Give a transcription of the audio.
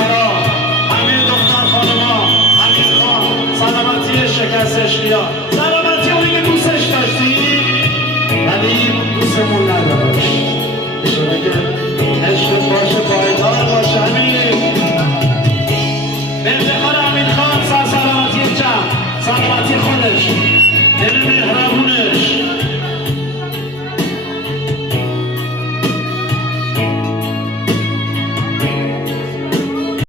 دخترها، همه دختر خانما، امیر خان، سلامتی شکست عشقیا، سلامتی اونی که دوستش داشتی ولی دوستمون نداشت. ایشون اگه عشق باشه پایدار باشه. همین